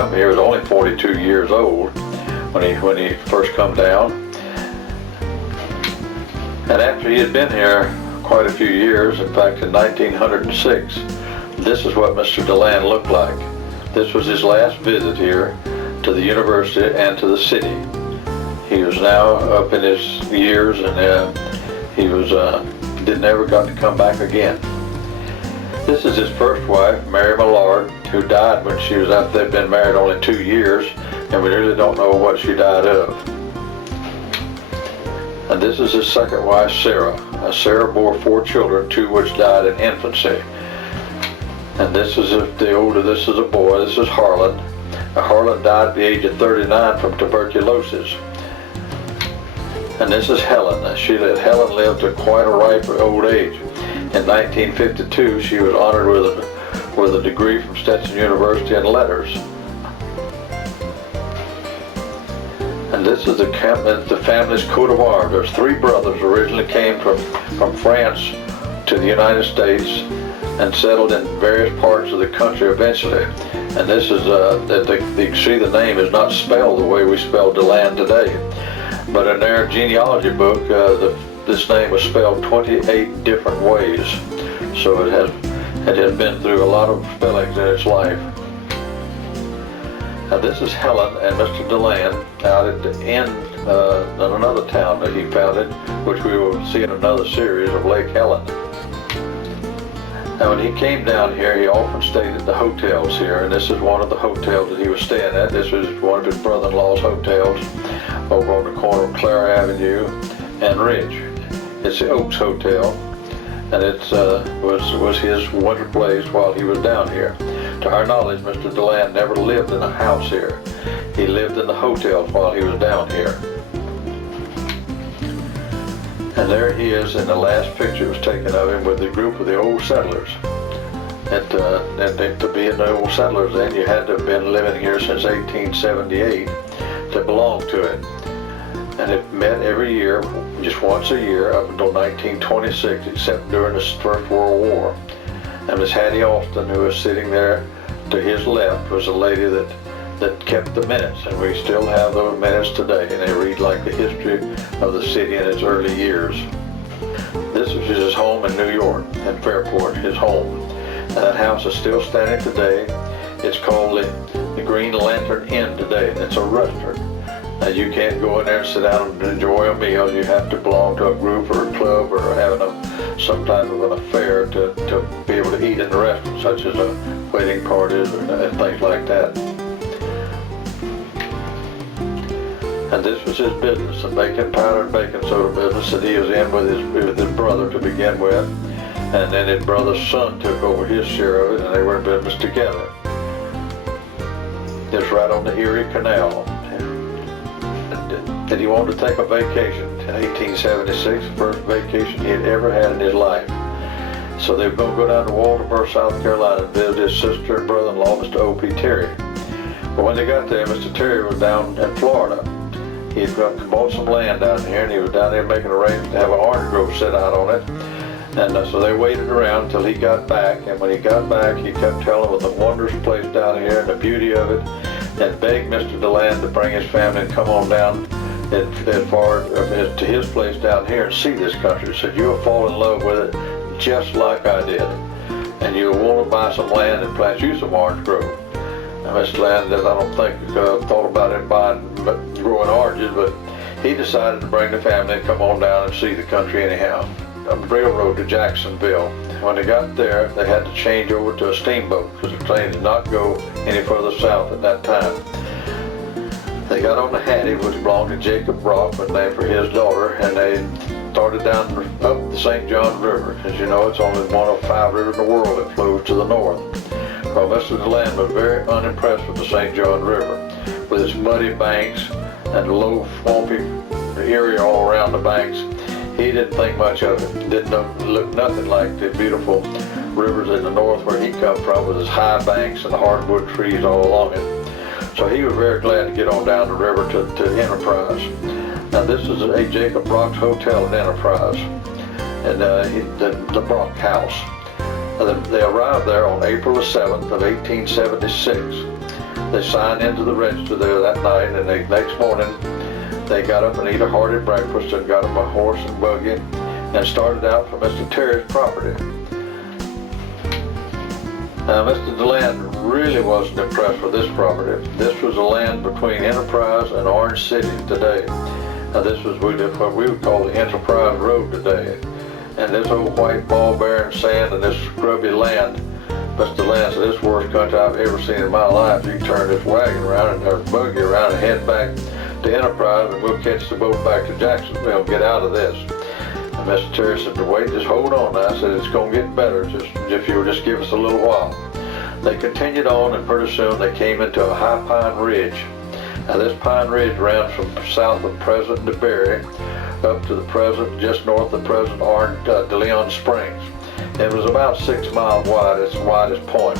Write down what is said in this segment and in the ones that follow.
come here, he was only 42 years old when he first come down. And after he had been here quite a few years, in fact in 1906, this is what Mr. DeLand looked like. This was his last visit here to the university and to the city. He was now up in his years, and he was never got to come back again. This is his first wife, Mary Millard, who died when she was out. They'd been married only 2 years, and we really don't know what she died of. And this is his second wife, Sarah. Sarah bore 4 children, 2 which died in infancy. And this is the older. This is a boy. This is Harlan. Harlan died at the age of 39 from tuberculosis. And this is Helen. Helen lived to quite a ripe old age. In 1952, she was honored with a degree from Stetson University in letters. And this is the family's coat of arms. There's 3 brothers originally came from France to the United States and settled in various parts of the country eventually. And this is, you can see the name is not spelled the way we spell DeLand today. But in their genealogy book, this name was spelled 28 different ways. So it has been through a lot of spellings in its life. Now this is Helen and Mr. DeLand out at the end in another town that he founded, which we will see in another series of Lake Helen. Now when he came down here, he often stayed at the hotels here, and this is one of the hotels that he was staying at. This was one of his brother-in-law's hotels over on the corner of Clare Avenue and Ridge. It's the Oaks Hotel, and it was his winter place while he was down here. To our knowledge, Mr. DeLand never lived in a house here. He lived in the hotels while he was down here. And there he is in the last picture was taken of him with a group of the old settlers. And to be in the old settlers then, you had to have been living here since 1878 to belong to it. And it met every year, just once a year, up until 1926, except during the First World War. And Miss Hattie Austin, who was sitting there to his left, was a lady that kept the minutes, and we still have those minutes today, and they read like the history of the city in its early years. This was his home in New York, in Fairport, his home. And that house is still standing today. It's called the Green Lantern Inn today, and it's a restaurant. Now you can't go in there and sit down and enjoy a meal. You have to belong to a group or a club or having some type of an affair to be able to eat in the restaurant, such as wedding parties and things like that. And this was his business, the bacon powder and baking soda business that he was in with his brother to begin with. And then his brother's son took over his share of it, and they were in business together. Just right on the Erie Canal. And he wanted to take a vacation in 1876, the first vacation he had ever had in his life. So they were going to go down to Walterboro, South Carolina, and visit his sister and brother-in-law, Mr. O.P. Terry. But when they got there, Mr. Terry was down in Florida. He had bought some land down here, and he was down there making arrangements to have an orange grove set out on it. And so they waited around until he got back, and when he got back, he kept telling them of the wondrous place down here and the beauty of it, and begged Mr. DeLand to bring his family and come on down as far as to his place down here and see this country. He said, you'll fall in love with it just like I did, and you'll want to buy some land and plant you some orange grove. Now, Mr. DeLand, I don't think thought about it growing oranges, but he decided to bring the family and come on down and see the country anyhow. A railroad to Jacksonville. When they got there, they had to change over to a steamboat because the train did not go any further south at that time. They got on the Hattie, which belonged to Jacob Brock, was named for his daughter, and they started down up the St. John River. As you know, it's only one of 5 rivers in the world that flows to the north. Well, Mr. DeLand was very unimpressed with the St. John River, with its muddy banks and low, swampy area all around the banks. He didn't think much of it. Didn't look nothing like the beautiful rivers in the north where he come from, with its high banks and the hardwood trees all along it. So he was very glad to get on down the river to Enterprise. Now this is a Jacob Brock's hotel in Enterprise, and the Brock House. They arrived there on April the 7th of 1876. They signed into the register there that night, and the next morning they got up and ate a hearty breakfast and got them a horse and buggy and started out for Mr. Terry's property. Now, Mr. DeLand really wasn't impressed with this property. This was the land between Enterprise and Orange City today. Now, this was what we would call the Enterprise Road today. And this old white ball bearing sand and this scrubby land, Mr. DeLand said, this is the worst country I've ever seen in my life. You can turn this wagon around and or buggy around and head back to Enterprise, and we'll catch the boat back to Jacksonville and get out of this. And Mr. Terry said, wait, just hold on. I said, it's going to get better just if you would just give us a little while. They continued on, and pretty soon they came into a high pine ridge. Now, this pine ridge ran from south of President DeBerry up to the present, just north of present Orange DeLeon Springs. It was about 6 miles wide, its widest point.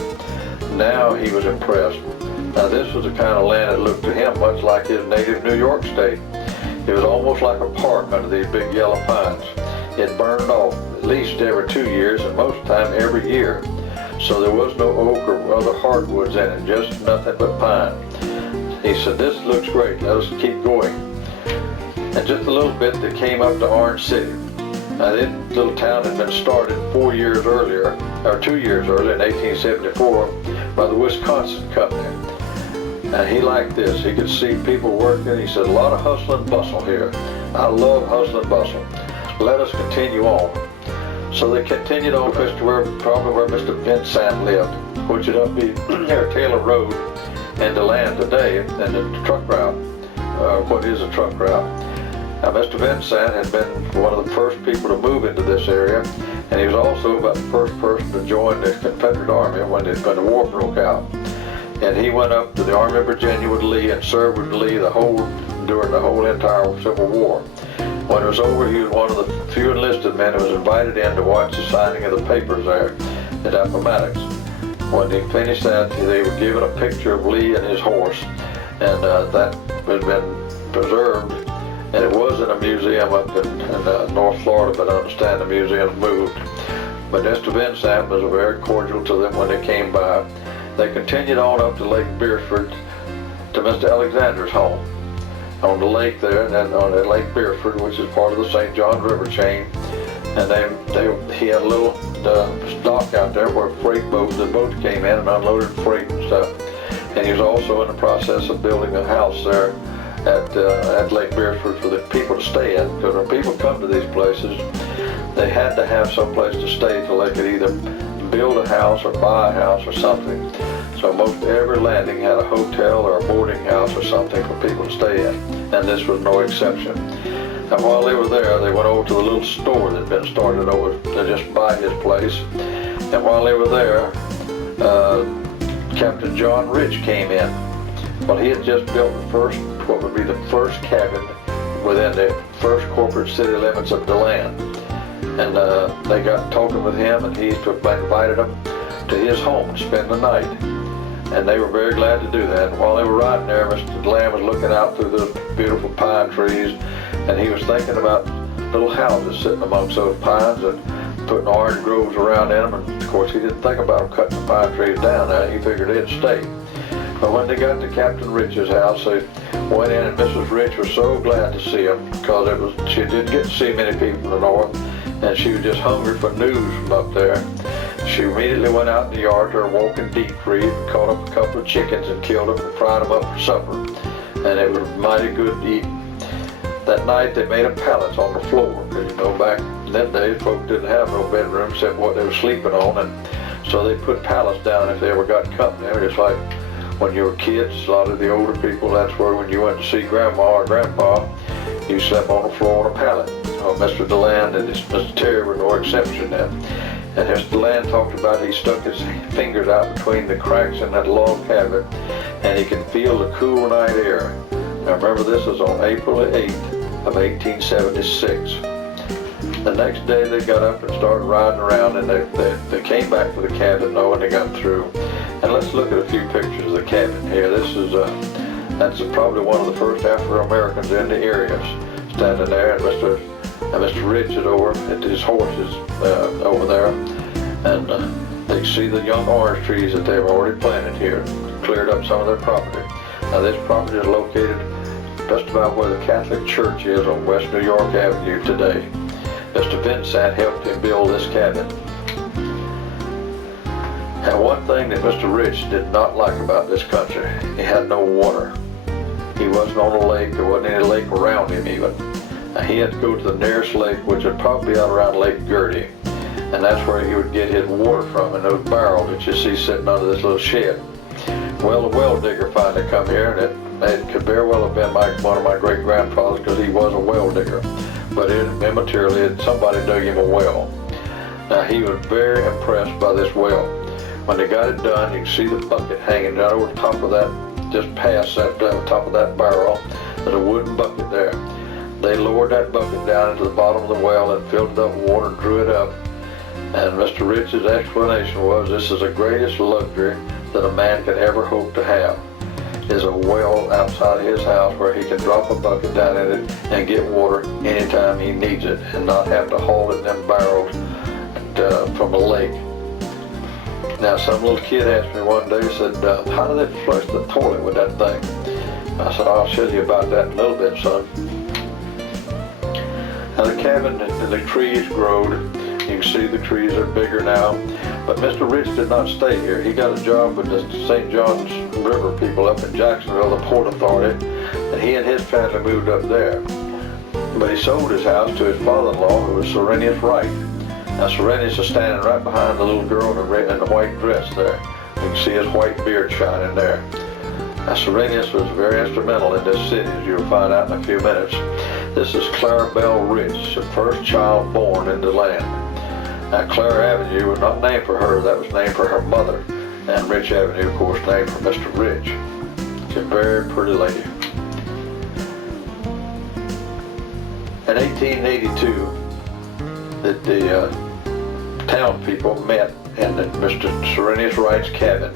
Now he was impressed. Now, this was the kind of land that looked to him much like his native New York state. It was almost like a park under these big yellow pines. It burned off at least every 2 years, and most of the time every year. So there was no oak or other hardwoods in it, just nothing but pine. He said, this looks great, let us keep going. And just a little bit, they came up to Orange City. Now, this little town had been started 4 years earlier, or 2 years earlier, in 1874, by the Wisconsin Company. And he liked this. He could see people working. He said, a lot of hustle and bustle here. I love hustle and bustle. Let us continue on. So they continued on to probably where Mr. Vincent lived, which would up be near Taylor Road and DeLand today, and the truck route. What is a truck route? Now, Mr. Vincent had been one of the first people to move into this area, and he was also about the first person to join the Confederate Army when the war broke out. And he went up to the Army of Virginia with Lee and served with Lee during the whole entire Civil War. When it was over, he was one of the few enlisted men who was invited in to watch the signing of the papers there at Appomattox. When he finished that, they were given a picture of Lee and his horse, and that had been preserved. And it was in a museum up in North Florida, but I understand the museum moved. But Mr. Vincent was very cordial to them when they came by. They continued on up to Lake Beresford to Mr. Alexander's home on the lake there, and then on Lake Beresford, which is part of the St. Johns River chain. And he had a little dock out there where the boats came in and unloaded freight and stuff. And he was also in the process of building a house there at Lake Beresford for the people to stay in. Because when people come to these places, they had to have some place to stay till they could either build a house or buy a house or something. So most every landing had a hotel or a boarding house or something for people to stay in, and this was no exception. And while they were there, they went over to the little store that had been started over to just buy his place. And while they were there, Captain John Rich came in. Well, he had just built what would be the first cabin within the first corporate city limits of DeLand. And they got talking with him, and he invited them to his home to spend the night. And they were very glad to do that. And while they were riding there, Mr. DeLand was looking out through the beautiful pine trees, and he was thinking about little houses sitting amongst those pines and putting orange groves around them. And of course, he didn't think about them cutting the pine trees down now. He figured they'd stay. But when they got to Captain Rich's house, they went in, and Mrs. Rich was so glad to see him because she didn't get to see many people in the north, and she was just hungry for news from up there. She immediately went out in the yard to her walking deep freeze and caught up a couple of chickens and killed them and fried them up for supper. And it was mighty good eating. That night they made a pallet on the floor, because back in that day folks didn't have no bedroom except what they were sleeping on, and so they put pallets down if they ever got company. Just like when you were kids, a lot of the older people, that's where when you went to see grandma or grandpa, you slept on the floor on a pallet. Mr. DeLand and Mr. Terry were no exception then. And Mr. DeLand talked about he stuck his fingers out between the cracks in that log cabin, and he could feel the cool night air. Now remember, this was on April 8th of 1876. The next day they got up and started riding around, and they came back to the cabin when they got through. And let's look at a few pictures of the cabin here. This is that's probably one of the first Afro-Americans in the area standing there, and Mr. Rich is over at his horses over there, and they see the young orange trees that they've already planted here. cleared up some of their property. Now this property is located just about where the Catholic Church is on West New York Avenue today. Mr. Vincent helped him build this cabin. And one thing that Mr. Rich did not like about this country, he had no water. He wasn't on a lake, there wasn't any lake around him even. Now, he had to go to the nearest lake, which would probably be out around Lake Gertie. And that's where he would get his water from, in those barrels that you see sitting under this little shed. Well, the well digger finally come here, and it could very well have been one of my great-grandfathers, because he was a well digger. But immaterially, somebody dug him a well. Now, he was very impressed by this well. When they got it done, you can see the bucket hanging down over the top of that, just past that top of that barrel. There's a wooden bucket there. They lowered that bucket down into the bottom of the well and filled it up with water and drew it up. And Mr. Rich's explanation was, this is the greatest luxury that a man can ever hope to have, is a well outside of his house where he can drop a bucket down in it and get water anytime he needs it and not have to haul it in them barrels from a lake. Now, some little kid asked me one day, said, how do they flush the toilet with that thing? I said, I'll show you about that in a little bit, son. Now, the cabin and the trees growed. You can see the trees are bigger now. But Mr. Rich did not stay here. He got a job with the St. John's River people up in Jacksonville, the Port Authority, and he and his family moved up there. But he sold his house to his father-in-law, who was Serenius Wright. Now, Serenius is standing right behind the little girl in the white dress there. You can see his white beard shining there. Now, Serenius was very instrumental in this city, as you'll find out in a few minutes. This is Clara Bell Rich, the first child born in the land. Now, Clara Avenue was not named for her, that was named for her mother. And Rich Avenue, of course, named for Mr. Rich. She's a very pretty lady. In 1882, the townspeople met in Mr. Serenius Wright's cabin,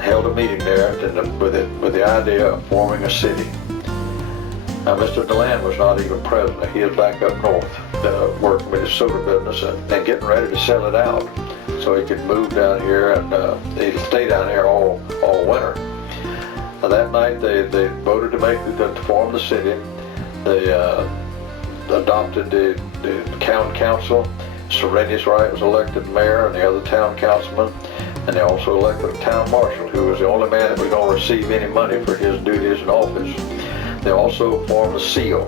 held a meeting there with the idea of forming a city. Now, Mr. DeLand was not even president. He was back up north working with his soda business and getting ready to sell it out so he could move down here and he'd stay down here all winter. Now, that night they voted to form the city. They adopted the town council. Serenius Wright was elected mayor and the other town councilman, and they also elected a town marshal, who was the only man that was going to receive any money for his duties in office. They also formed a seal,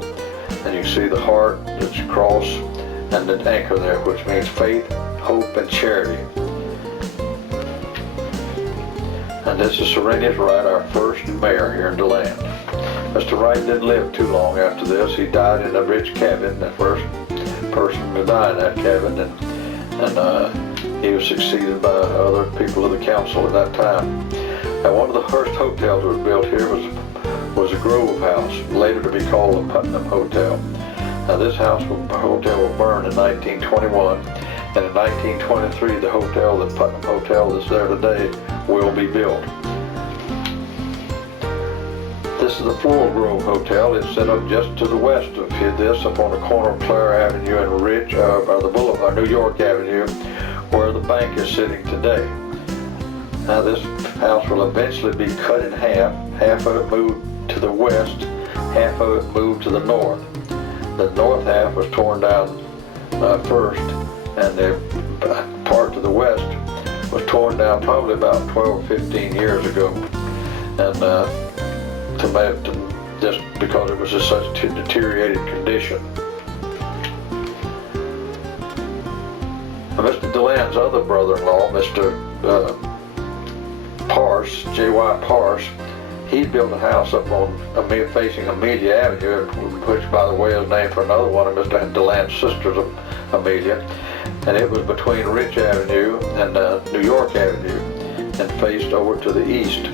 and you can see the heart, the cross, and the anchor there, which means faith, hope, and charity. And this is Serenius Wright, our first mayor here in DeLand. Mr. Wright didn't live too long after this. He died in a rich cabin, the first person to die in that cabin, and he was succeeded by other people of the council at that time. Now, one of the first hotels that was built here was a Grove House, later to be called the Putnam Hotel. Now, this hotel was burned in 1921, and in 1923 the Putnam Hotel that's there today, will be built. This is the Floral Grove Hotel. It's set up just to the west of this, up on the corner of Clara Avenue and the Boulevard, New York Avenue, where the bank is sitting today. Now, this house will eventually be cut in half. Half of it moved to the west, half of it moved to the north. The north half was torn down first, and the part to the west was torn down probably about 12, 15 years ago. And just because it was in such a deteriorated condition. Mr. DeLand's other brother-in-law, Mr. Parse, J.Y. Parse, he built a house up on facing Amelia Avenue, which, by the way, is named for another one of Mr. DeLand's sisters, Amelia. And it was between Rich Avenue and New York Avenue and faced over to the east.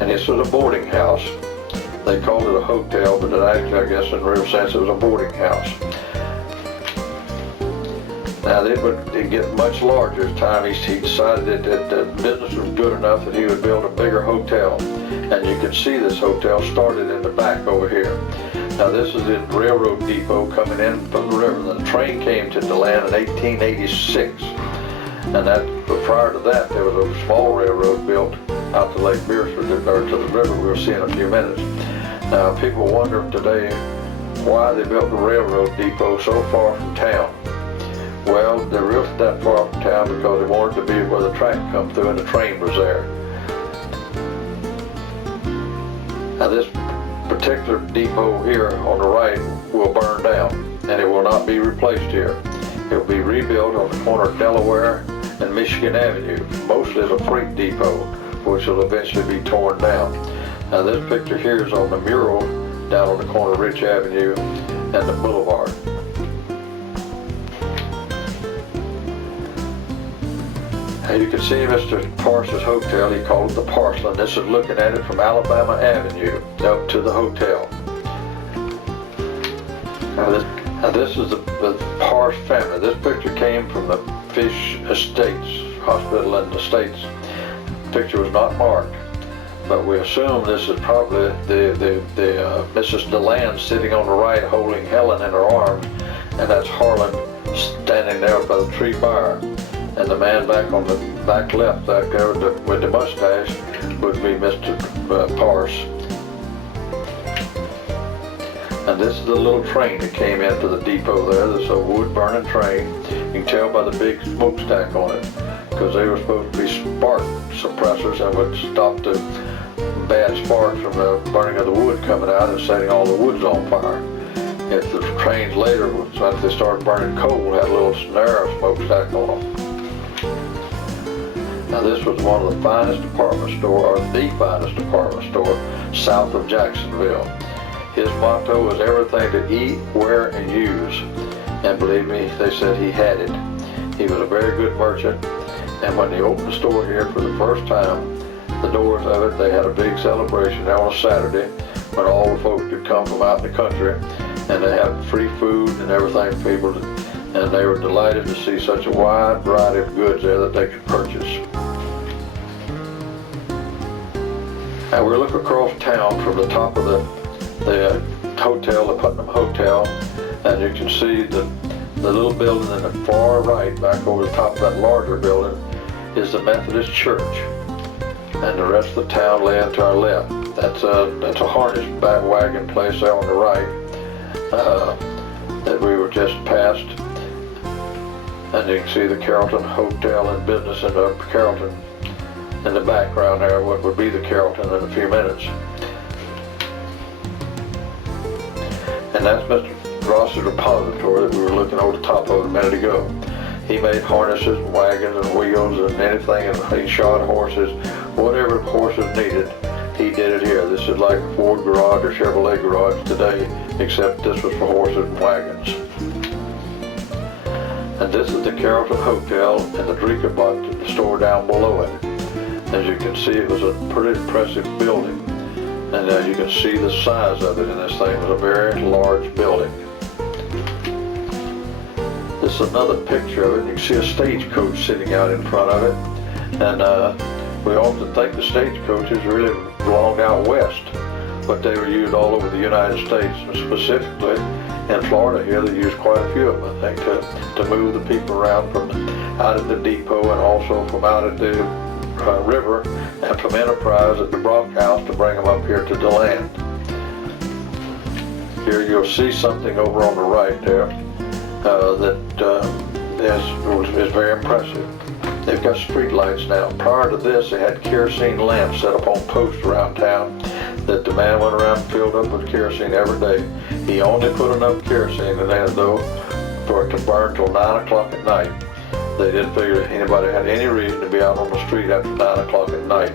And this was a boarding house. They called it a hotel, but actually, I guess in real sense, it was a boarding house. Now, it would get much larger as time. He decided that the business was good enough that he would build a bigger hotel. And you can see this hotel started in the back over here. Now, this is the railroad depot coming in from the river. The train came to DeLand in 1886. And prior to that, there was a small railroad built out to Lake Beersford, or to the river we'll see in a few minutes. Now, people wonder today why they built the railroad depot so far from town. Well, they built it that far from town because they wanted to be where the track come through and the train was there. Now, this particular depot here on the right will burn down, and it will not be replaced here. It will be rebuilt on the corner of Delaware and Michigan Avenue, mostly as a freight depot, which will eventually be torn down. Now, this picture here is on the mural down on the corner of Rich Avenue and the Boulevard. And you can see Mr. Parsons' hotel. He called it the Parslin. This is looking at it from Alabama Avenue up to the hotel. Now this is the Pars family. This picture came from the Fish Estates Hospital in the States. The picture was not marked, but we assume this is probably the Mrs. DeLand sitting on the right holding Helen in her arms, and that's Harlan standing there by the tree fire. And the man back on the back left back there with the mustache would be Mr. Pars. And this is the little train that came into the depot there. This is a wood-burning train. You can tell by the big smokestack on it, because they were supposed to be spark suppressors that would stop the bad sparks from the burning of the wood coming out and setting all the woods on fire. If the trains later, once they started burning coal, had a little narrow smokestack on them. Now, this was one of the finest department store, or the finest department store, south of Jacksonville. His motto was everything to eat, wear, and use. And believe me, they said he had it. He was a very good merchant. And when they opened the store here for the first time, the doors of it, they had a big celebration there on a Saturday when all the folks could come from out in the country, and they had free food and everything for people to, and they were delighted to see such a wide variety of goods there that they could purchase. Now we look across town from the top of the hotel, the Putnam Hotel, and you can see the little building in the far right, back over the top of that larger building, is the Methodist Church, and the rest of the town lay to our left. That's a harness wagon place there on the right that we were just past, and you can see the Carrollton Hotel and business in the Carrollton in the background there, what would be the Carrollton in a few minutes. And that's Mr. Ross's repository that we were looking over the top of a minute ago. He made harnesses, and wagons, and wheels, and anything, and he shod horses, whatever horses needed, he did it here. This is like a Ford garage or Chevrolet garage today, except this was for horses and wagons. And this is the Carrollton Hotel and the Drinkerbox store down below it. As you can see, it was a pretty impressive building. And you can see the size of it, and this thing was a very large building. This is another picture of it. You can see a stagecoach sitting out in front of it. And we often think the stagecoaches really belonged out west, but they were used all over the United States, and specifically in Florida here, they used quite a few of them, I think, to move the people around from out at the depot and also from out at the river and from Enterprise at the Brock House to bring them up here to DeLand. Here you'll see something over on the right there that is very impressive. They've got street lights now. Prior to this, they had kerosene lamps set up on posts around town that the man went around and filled up with kerosene every day. He only put enough kerosene in there, though, for it to burn till 9 o'clock at night. They didn't figure anybody had any reason to be out on the street after 9 o'clock at night.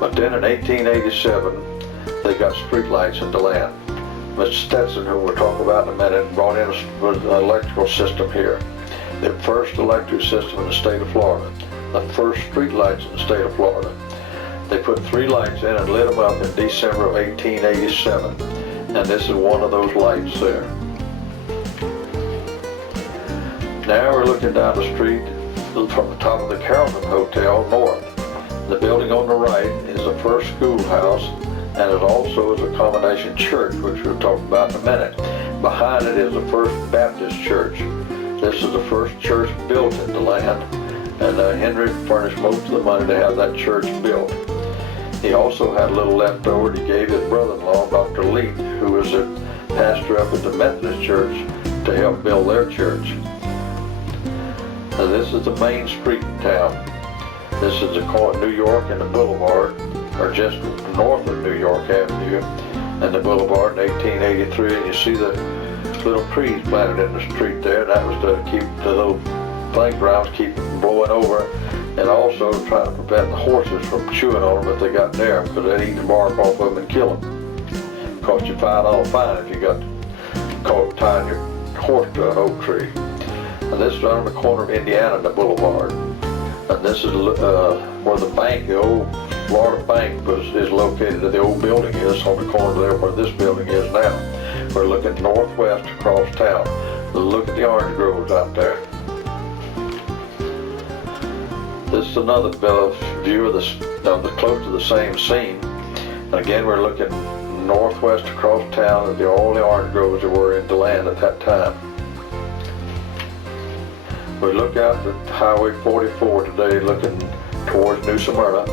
But then in 1887, they got street lights in DeLand. Mr. Stetson, who we'll talk about in a minute, brought in an electrical system here. The first electric system in the state of Florida. The first street lights in the state of Florida. They put 3 lights in and lit them up in December of 1887. And this is one of those lights there. Now we're looking down the street from the top of the Carrollton Hotel north. The building on the right is the first schoolhouse, and it also is a combination church, which we'll talk about in a minute. Behind it is the First Baptist Church. This is the first church built in DeLand, and Henry furnished most of the money to have that church built. He also had a little left over, and he gave his brother-in-law, Dr. Leet, who was a pastor up at the Methodist Church, to help build their church. Now this is the main street in town. This is the New York and the Boulevard, or just north of New York Avenue and the Boulevard in 1883, and you see the little trees planted in the street there, and that was to keep the little playgrounds keep blowing over, and also try to prevent the horses from chewing on them if they got near them, because they'd eat the bark off of them and kill them. Cost you $5 fine if you got caught tying your horse to an oak tree. And this is right on the corner of Indiana and the Boulevard. And this is where the bank, the old Florida Bank, is located. The old building is on the corner there where this building is now. We're looking northwest across town. Look at the orange groves out there. This is another view of the close to the same scene. And again, we're looking northwest across town at all the orange groves that were in DeLand at that time. We look out at Highway 44 today, looking towards New Smyrna,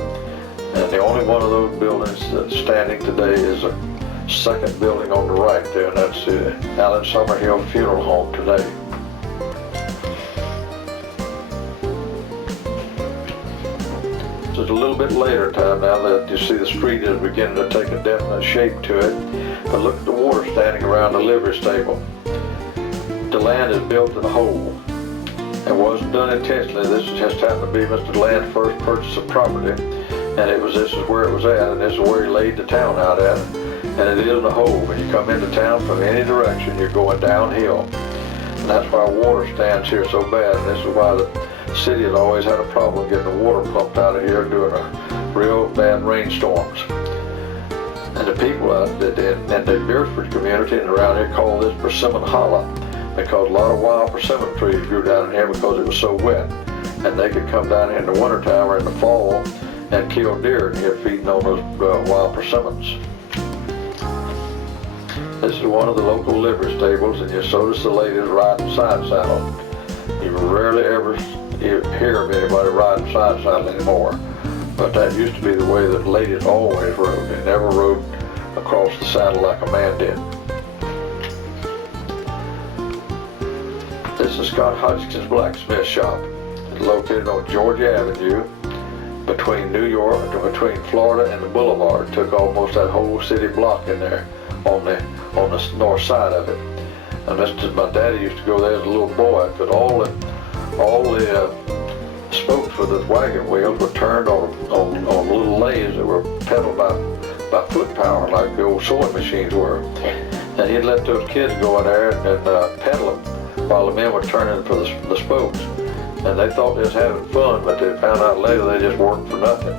and the only one of those buildings that's standing today is a second building on the right there, and that's the Allen Summerhill Funeral Home today. It's a little bit later time now that you see the street is beginning to take a definite shape to it. But look at the water standing around the livery stable. DeLand is built in a hole. It wasn't done intentionally. This just happened to be Mr. DeLand's first purchase of property, and this is where it was at, and this is where he laid the town out at. And it is in a hole. When you come into town from any direction, you're going downhill. And that's why water stands here so bad, and this is why the city has always had a problem getting the water pumped out of here during real bad rainstorms. And the people out in the Beersford community and around here call this Persimmon Hollow, because a lot of wild persimmon trees grew down in here because it was so wet. And they could come down here in the wintertime or in the fall and kill deer and get feeding on those wild persimmons. This is one of the local livery stables, and you notice the ladies riding side saddle. You rarely ever hear of anybody riding side saddle anymore, but that used to be the way that ladies always rode. They never rode across the saddle like a man did. This is Scott Hodgkin's blacksmith shop. It's located on Georgia Avenue between New York, between Florida and the Boulevard. It took almost that whole city block in there on the north side of it. And my daddy used to go there as a little boy, but all the spokes for the wagon wheels were turned on little lathes that were pedaled by foot power, like the old sewing machines were. And he'd let those kids go in there and pedal them while the men were turning for the spokes. And they thought they was having fun, but they found out later they just worked for nothing.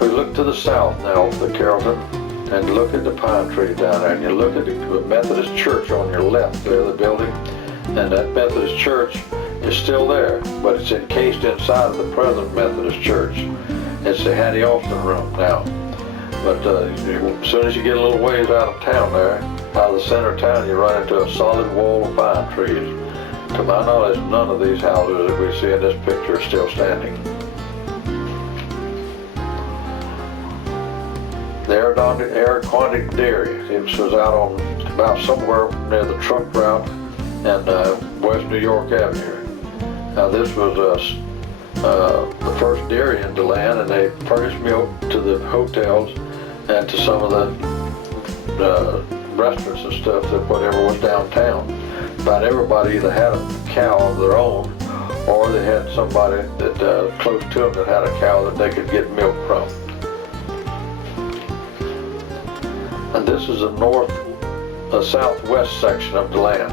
We look to the south now of the Carrollton and look at the pine tree down there, and you look at the Methodist church on your left there, the building, and that Methodist church is still there, but it's encased inside of the present Methodist church. It's the Hattie Austin room now. But as soon as you get a little ways out of town there, out of the center of town, you run into a solid wall of pine trees. To my knowledge, none of these houses that we see in this picture are still standing. The Aeroquantic Dairy. It was out on about somewhere near the truck route and West New York Avenue. Now this was the first dairy in DeLand, and they furnished milk to the hotels and to some of the restaurants and stuff, that whatever was downtown. About everybody either had a cow of their own, or they had somebody that close to them that had a cow that they could get milk from. And this is the southwest section of DeLand.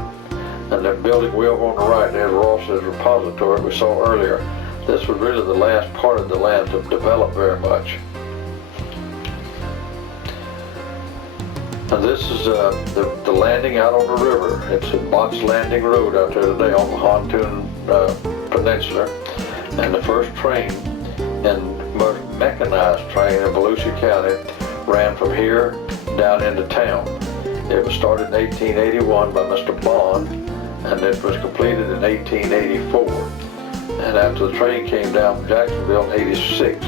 And the building way over on the right there, Ross's repository we saw earlier. This was really the last part of DeLand to develop very much. And this is the landing out on the river. It's a box landing road out there today on the Pontoon Peninsula. And the first train, and most mechanized train in Volusia County, ran from here down into town. It was started in 1881 by Mr. Bond, and it was completed in 1884. And after the train came down from Jacksonville in '86,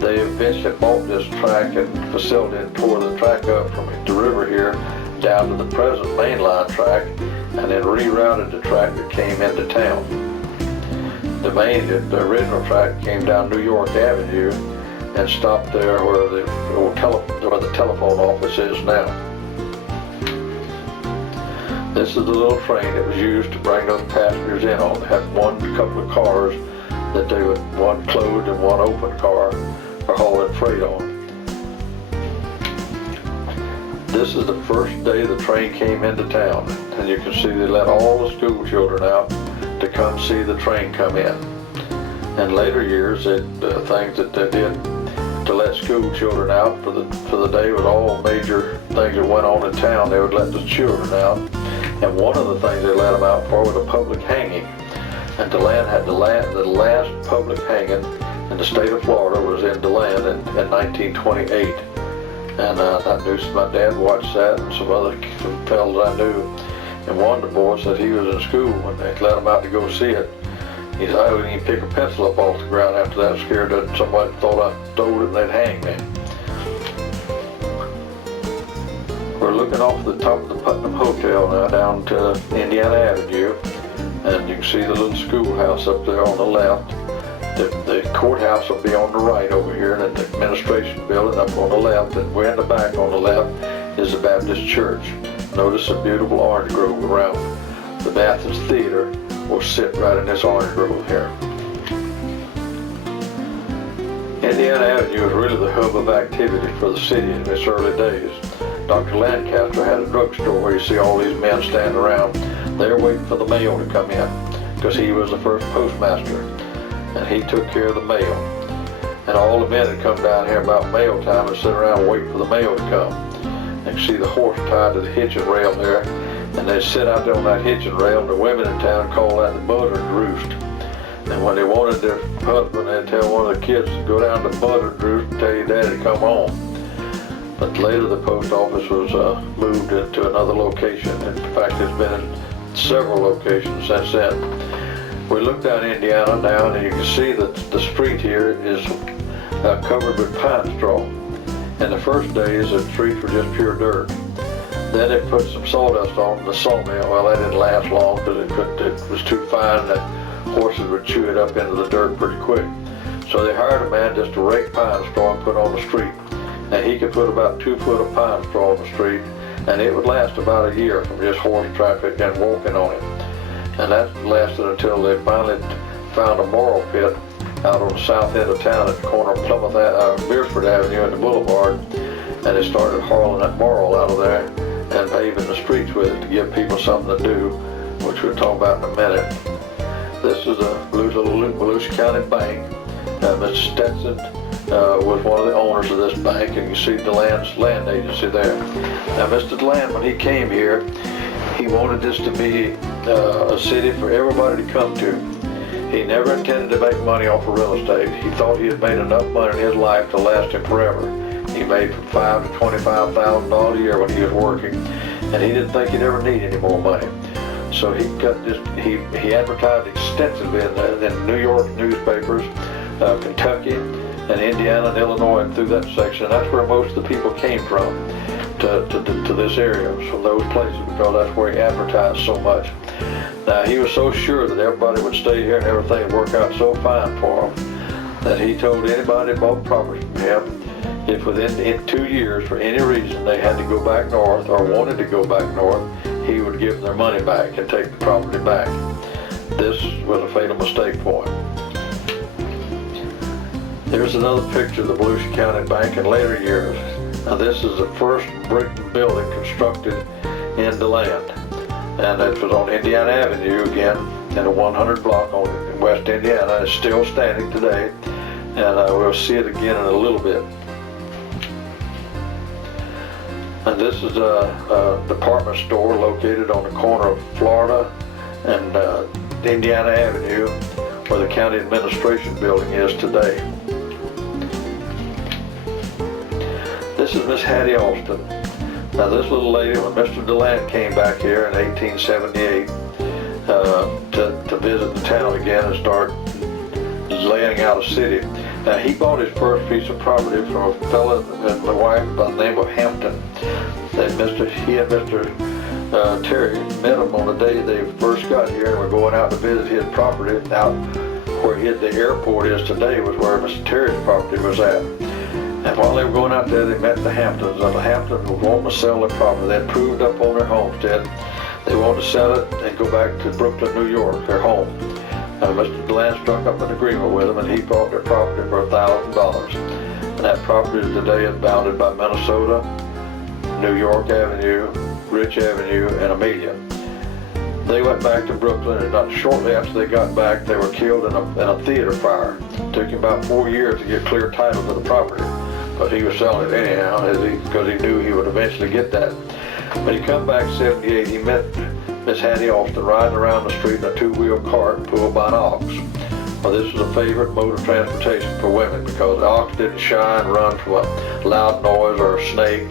they eventually bought this track and facility and tore the track up from the river here down to the present mainline track, and then rerouted the track that came into town. The original track came down New York Avenue and stopped there where the telephone office is now. This is the little train that was used to bring those passengers in on. They had couple of cars that they would, one closed and one open car for hauling freight on. This is the first day the train came into town, and you can see they let all the school children out to come see the train come in. In later years, the things that they did to let school children out for the day with all major things that went on in town, they would let the children out. And one of the things they let them out for was a public hanging. And DeLand had the last public hanging in the state of Florida was in DeLand in 1928. And I knew my dad watched that, and some other fellas I knew. And one of the boys said he was in school when they let him out to go see it. He said, I wouldn't even pick a pencil up off the ground after that, scared that somebody thought I stole it and they'd hang me. We're looking off the top of the Putnam Hotel now down to Indiana Avenue, and you can see the little schoolhouse up there on the left. The courthouse will be on the right over here, and the administration building up on the left, and way in the back on the left is the Baptist Church. Notice the beautiful orange grove around. The Athens Theater will sit right in this orange grove here. Indiana Avenue is really the hub of activity for the city in its early days. Dr. Lancaster had a drugstore where you see all these men standing around. They're waiting for the mail to come in because he was the first postmaster, and he took care of the mail. And all the men that come down here about mail time and sit around waiting for the mail to come. You can see the horse tied to the hitching rail there, and they sit out there on that hitching rail, and the women in town call that the butter roost. And when they wanted their husband, they'd tell one of the kids to go down to the butter roost and tell your daddy to come home. But later the post office was moved into another location. In fact, it's been in several locations since then. We look down Indiana now, and you can see that the street here is covered with pine straw. In the first days, the streets were just pure dirt. Then they put some sawdust on the sawmill. Well, that didn't last long because it was too fine that horses would chew it up into the dirt pretty quick. So they hired a man just to rake pine straw and put on the street. And he could put about 2 foot of pine straw on the street, and it would last about a year from just horse traffic and walking on it. And that lasted until they finally found a marl pit out on the south end of town at the corner of Beersford Avenue and the Boulevard, and they started hauling that marl out of there and paving the streets with it to give people something to do, which we'll talk about in a minute. This is the Volusia County Bank. Mr. Stetson was one of the owners of this bank, and you see DeLand's land agency there. Now, Mr. DeLand, when he came here, he wanted this to be a city for everybody to come to. He never intended to make money off of real estate. He thought he had made enough money in his life to last him forever. He made from $5,000 to $25,000 a year when he was working, and he didn't think he'd ever need any more money. So he advertised extensively in New York newspapers, Kentucky, and Indiana and Illinois, and through that section. That's where most of the people came from to this area, from those places, because that's where he advertised so much. Now, he was so sure that everybody would stay here and everything would work out so fine for him that he told anybody that bought property from him, if in 2 years, for any reason, they had to go back north or wanted to go back north, he would give them their money back and take the property back. This was a fatal mistake for him. Here's another picture of the Volusia County Bank in later years. Now, this is the first brick building constructed in DeLand, and it was on Indiana Avenue again in a 100 block in West Indiana. It's still standing today, and we'll see it again in a little bit. And this is a department store located on the corner of Florida and Indiana Avenue, where the county administration building is today. This is Miss Hattie Austin. Now, this little lady, when Mr. DeLand came back here in 1878 to visit the town again and start laying out a city. Now, he bought his first piece of property from a fellow and my wife by the name of Hampton. He and Mr. Terry met him on the day they first got here, and were going out to visit his property out where the airport is today, was where Mr. Terry's property was at. And while they were going out there, they met the Hamptons, and the Hamptons were wanting to sell their property. They had proved up on their homestead. They wanted to sell it and go back to Brooklyn, New York, their home. Mr. DeLand struck up an agreement with them, and he bought their property for $1,000. And that property today is bounded by Minnesota, New York Avenue, Rich Avenue, and Amelia. They went back to Brooklyn, and not shortly after they got back, they were killed in a theater fire. It took him about 4 years to get clear title to the property, but he was selling it anyhow because he knew he would eventually get that. When he come back in '78, he met Miss Hattie Austin riding around the street in a two-wheel cart pulled by an ox. Well, this was a favorite mode of transportation for women because the ox didn't shy and run from a loud noise or a snake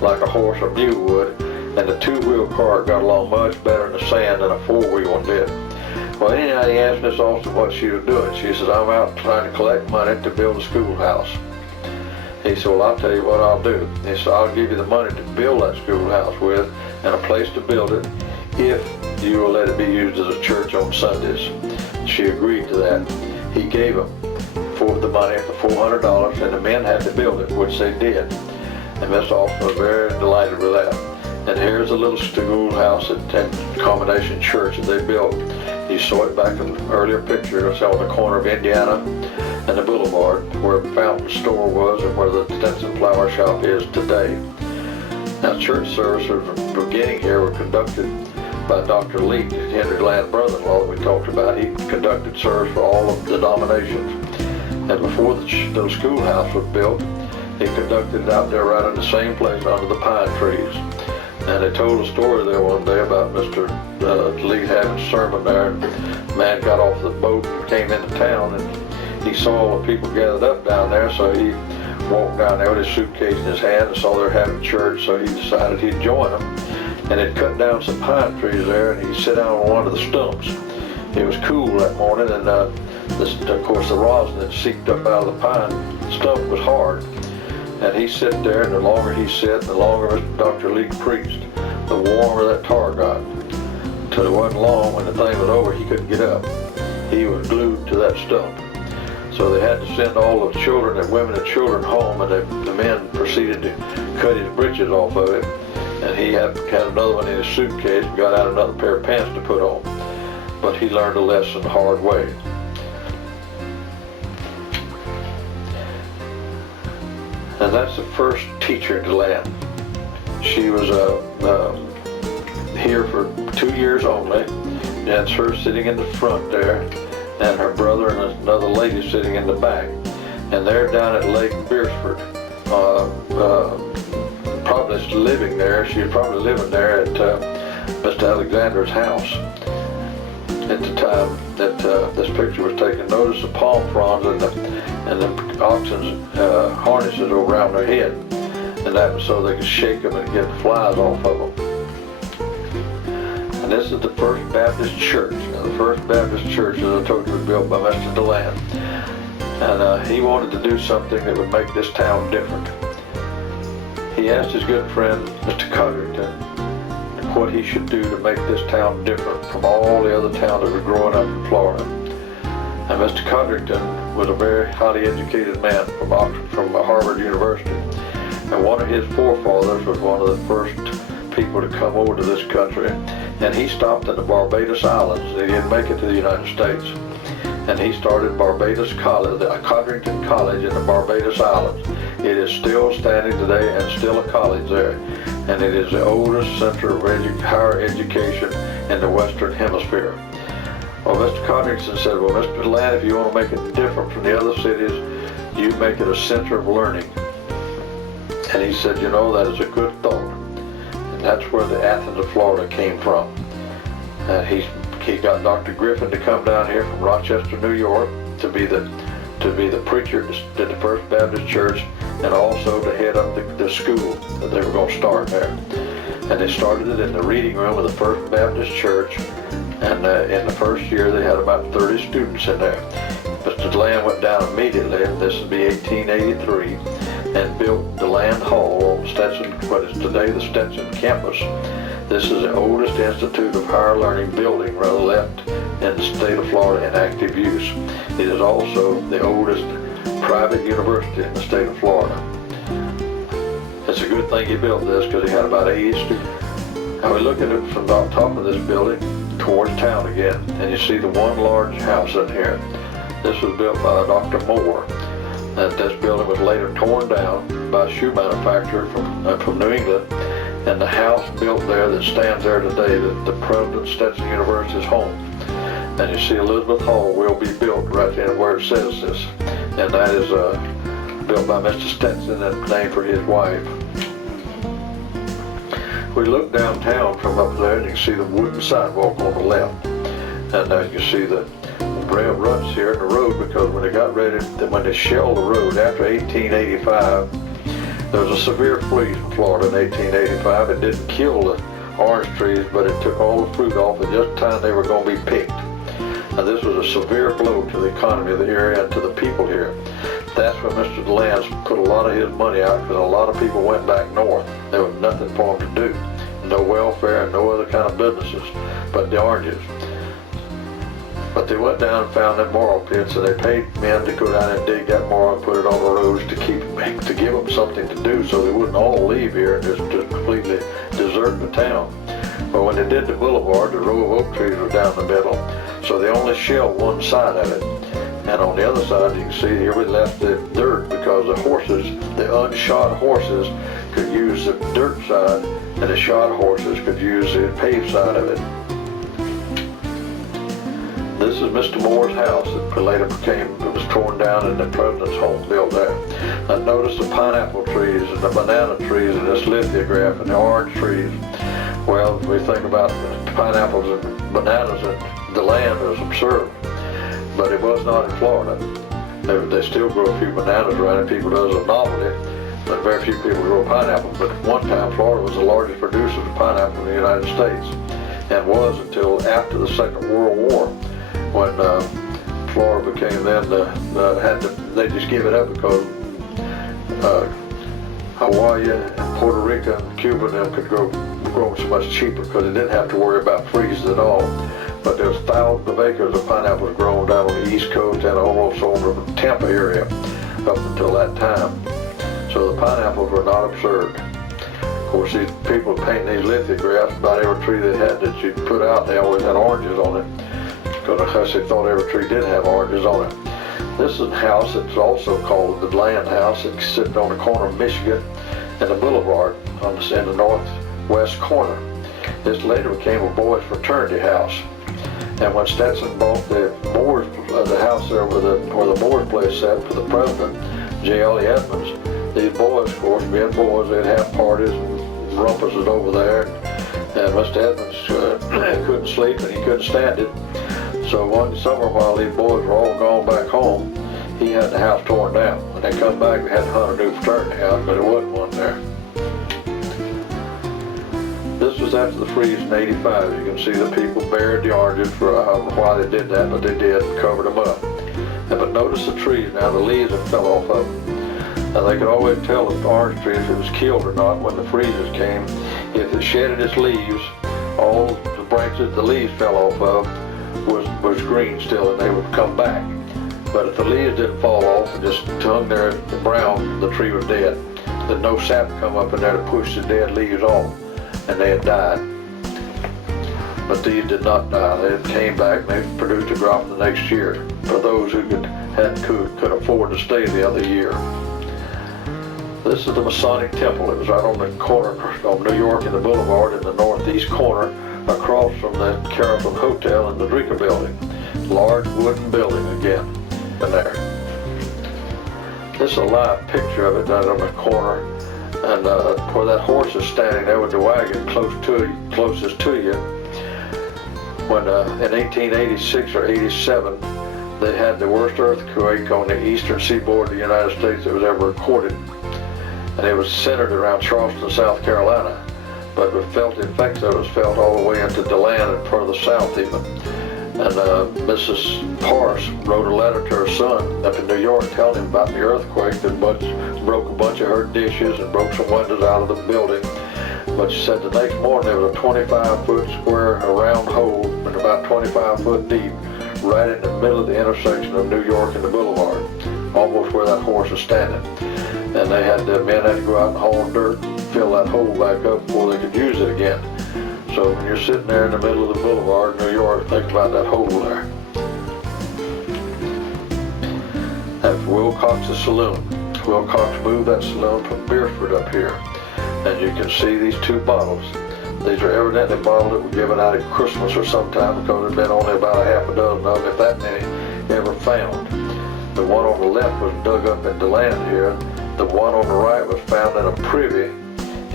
like a horse or mule would, and the two-wheel cart got along much better in the sand than a four-wheel one did. Well, anyhow, he asked Miss Austin what she was doing. She says, "I'm out trying to collect money to build a schoolhouse." He said, "Well, I'll tell you what I'll do." He said, "I'll give you the money to build that schoolhouse with and a place to build it if you will let it be used as a church on Sundays." She agreed to that. He gave them the money for $400, and the men had to build it, which they did. And Miss Austin was very delighted with that. And here's a little schoolhouse and accommodation church that they built. You saw it back in an earlier picture. It's on the corner of Indiana and the Boulevard, where Fountain Store was and where the Stetson Flower Shop is today. Now, church services beginning here were conducted by Dr. Lee, Henry DeLand's brother-in-law that we talked about. He conducted service for all of the denominations. And before the little schoolhouse was built, he conducted it out there right in the same place under the pine trees. And they told a story there one day about Mr. Lee having a sermon there, and a man got off the boat and came into town, and he saw all the people gathered up down there, so he walked down there with his suitcase in his hand and saw they were having church, so he decided he'd join them. And they'd cut down some pine trees there, and he'd sit down on one of the stumps. It was cool that morning, and of course the rosin that seeped up out of the pine stump was hard. And he sit there, and the longer he sat, the longer Dr. Lee preached, the warmer that tar got. Till it wasn't long, when the thing was over, he couldn't get up. He was glued to that stump. So they had to send all the children and women and children home, and the men proceeded to cut his breeches off of it. And he had another one in his suitcase and got out another pair of pants to put on. But he learned a lesson the hard way. And that's the first teacher in DeLand. She was here for 2 years only. That's her sitting in the front there, and her brother and another lady sitting in the back. And they're down at Lake Beersford. Probably living there. She was probably living there at Mr. Alexander's house at the time that this picture was taken. Notice the palm fronds and the oxen's harnesses around their head, and that was so they could shake them and get the flies off of them. And this is the First Baptist Church. Now, the First Baptist Church, as I told you, was built by Mr. DeLand, and he wanted to do something that would make this town different. He asked his good friend, Mr. Codrington, what he should do to make this town different from all the other towns that were growing up in Florida. And Mr. Codrington was a very highly educated man from Harvard University. And one of his forefathers was one of the first people to come over to this country. And he stopped at the Barbados Islands. He didn't make it to the United States. And he started Barbados College, the Codrington College in the Barbados Islands. It is still standing today and still a college there. And it is the oldest center of higher education in the Western Hemisphere. Well, Mr. Codrington said, well, Mr. DeLand, if you want to make it different from the other cities, you make it a center of learning. And he said, you know, that is a good thought. And that's where the Athens of Florida came from. And he got Dr. Griffin to come down here from Rochester, New York, to be the preacher at the First Baptist Church, and also to head up the school that they were going to start there. And they started it in the reading room of the First Baptist Church, and in the first year they had about 30 students in there. Mr. DeLand went down immediately, and this would be 1883, and built DeLand Hall on Stetson, what is today the Stetson campus. This is the oldest institute of higher learning building left in the state of Florida in active use. It is also the oldest private university in the state of Florida. It's a good thing he built this because he had about 80 students. Now we look at it from the top of this building towards town again, and you see the one large house in here. This was built by Dr. Moore. And this building was later torn down by a shoe manufacturer from New England, and the house built there that stands there today, the present Stetson University's home. And you see Elizabeth Hall will be built right there where it says this, and that is built by Mr. Stetson and named for his wife. We look downtown from up there, and you can see the wooden sidewalk on the left, and you can see the red ruts here in the road, because when they got ready, when they shelled the road after 1885, there was a severe freeze in Florida in 1885. It didn't kill the orange trees, but it took all the fruit off at just the time they were going to be picked. Now this was a severe blow to the economy of the area and to the people here. That's when Mr. DeLand put a lot of his money out, because a lot of people went back north. There was nothing for them to do. No welfare and no other kind of businesses but the oranges. But they went down and found them marl pits, and they paid men to go down and dig that marl and put it on the roads to give them something to do, so they wouldn't all leave here and just completely desert the town. But when they did the boulevard, the row of oak trees were down the middle, so they only shelled one side of it. And on the other side, you can see here we left the dirt, because the horses, the unshod horses, could use the dirt side, and the shod horses could use the paved side of it. This is Mr. Moore's house that later it was torn down, and the president's home built there. Now notice the pineapple trees and the banana trees in this lithograph, and the orange trees. Well, if we think about pineapples and bananas in DeLand, it was absurd. But it was not in Florida. They still grow a few bananas around, and people do as a novelty, but very few people grow pineapple. But at one time, Florida was the largest producer of pineapple in the United States, and was until after the Second World War, when Florida became then they just gave it up, because Hawaii and Puerto Rico and Cuba and them could grow so much cheaper, because they didn't have to worry about freezes at all. But there was thousands of acres of pineapples grown down on the East Coast and almost on the Tampa area up until that time. So the pineapples were not absurd. Of course, these people painting these lithographs, about every tree they had that you put out, they always had oranges on it, because they thought every tree did have oranges on it. This is a house that's also called the DeLand House. It's sitting on the corner of Michigan and the Boulevard in the northwest corner. This later became a boys' fraternity house. And when Stetson bought the house there where the Moores place sat for the president, J. Ellie Edmonds, these boys, of course, being boys, they'd have parties and rumpuses over there. And Mr. Edmonds couldn't sleep, and he couldn't stand it. So one summer, while these boys were all gone back home, he had the house torn down. When they come back, we had to hunt a new fraternity house, but there wasn't one there. This was after the freeze in '85. You can see the people buried the oranges for why they did that, but they did, covered them up. But notice the trees now, the leaves that fell off of them. Now they could always tell if the orange tree, if it was killed or not when the freezes came. If it shedded its leaves, all the branches the leaves fell off of was green still, and they would come back. But if the leaves didn't fall off and just hung there brown, the tree was dead. There's no sap come up in there to push the dead leaves off, and they had died. But these did not die. They came back and they produced a crop the next year for those who could afford to stay the other year. This is the Masonic Temple. It was right on the corner of New York and the Boulevard in the northeast corner, across from the Carrollton Hotel and the Drinker Building. Large wooden building again in there. This is a live picture of it right on the corner, and where that horse is standing there with the wagon closest to you. When in 1886 or 87, they had the worst earthquake on the eastern seaboard of the United States that was ever recorded. And it was centered around Charleston, South Carolina. But the effects of it was felt all the way into DeLand and further south even. And Mrs. Parse wrote a letter to her son up in New York telling him about the earthquake that broke a bunch of her dishes and broke some windows out of the building. But she said the next morning there was a 25-foot square, a round hole, and about 25 foot deep, right in the middle of the intersection of New York and the boulevard, almost where that horse is standing. And they had the men had to go out and haul dirt and fill that hole back up before they could use it again. So when you're sitting there in the middle of the boulevard in New York, think about that hole there. That's Wilcox's saloon. Wilcox moved that saloon from Beersford up here. And you can see these two bottles. These are evidently bottles that were given out at Christmas or sometime, because there's been only about a half a dozen of them, if that many, ever found. The one on the left was dug up in DeLand here. The one on the right was found in a privy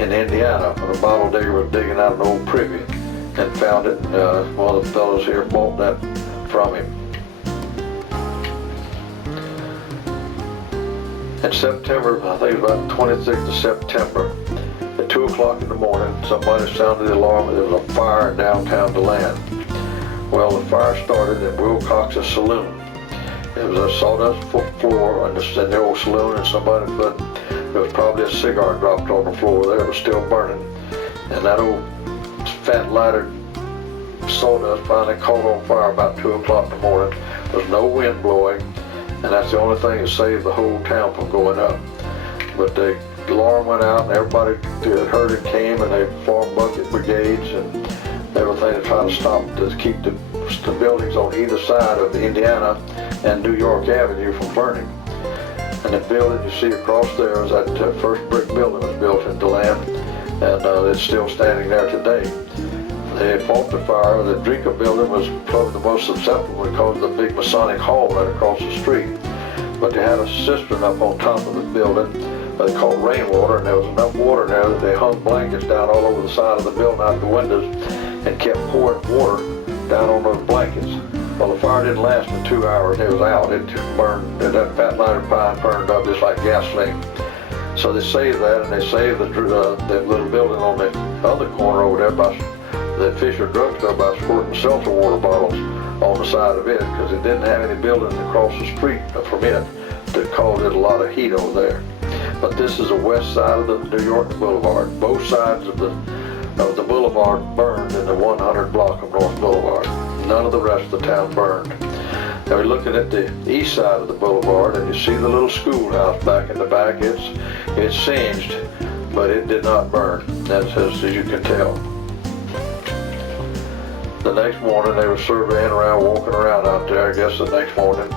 in Indiana, when a bottle digger was digging out an old privy and found it. One of the fellows here bought that from him. In September, I think it was about 26th of September, at 2 o'clock in the morning, somebody sounded the alarm that there was a fire in downtown DeLand. Well, the fire started in Wilcox's saloon. It was a sawdust floor in the old saloon, and there was probably a cigar dropped on the floor there. It was still burning. And that old fat lighter sawdust finally caught on fire about 2 o'clock in the morning. There was no wind blowing, and that's the only thing that saved the whole town from going up. But the alarm went out, and everybody that heard it came, and they formed bucket brigades and everything to try to stop, to keep the buildings on either side of Indiana and New York Avenue from burning. And the building you see across there is that first brick building was built in DeLand, and it's still standing there today. They fought the fire. The Drinker building was probably the most susceptible because of the big Masonic Hall right across the street. But they had a cistern up on top of the building they called rainwater, and there was enough water there that they hung blankets down all over the side of the building out the windows and kept pouring water down on those blankets. Well, the fire didn't last for 2 hours. It was out. It just burned. That fat lighter pine burned up just like gasoline. So they saved that, and they saved the little building on the other corner over there by the Fisher drugstore by squirting seltzer water bottles on the side of it, because it didn't have any buildings across the street from it that caused it a lot of heat over there. But this is the west side of the New York Boulevard. Both sides of the boulevard burned in the 100 block of North Boulevard. None of the rest of the town burned. Now we're looking at the east side of the boulevard, and you see the little schoolhouse back in the back. It's singed, but it did not burn, as you can tell. The next morning they were surveying around, walking around out there, I guess the next morning.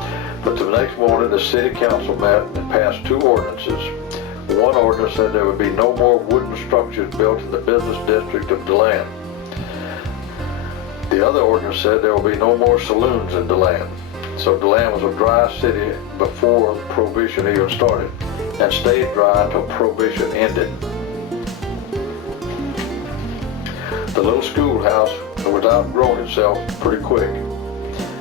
But the next morning the city council met and passed 2 ordinances. One ordinance said there would be no more wooden structures built in the business district of DeLand. The other ordinance said there will be no more saloons in DeLand. So DeLand was a dry city before Prohibition even started, and stayed dry until Prohibition ended. The little schoolhouse was outgrowing itself pretty quick.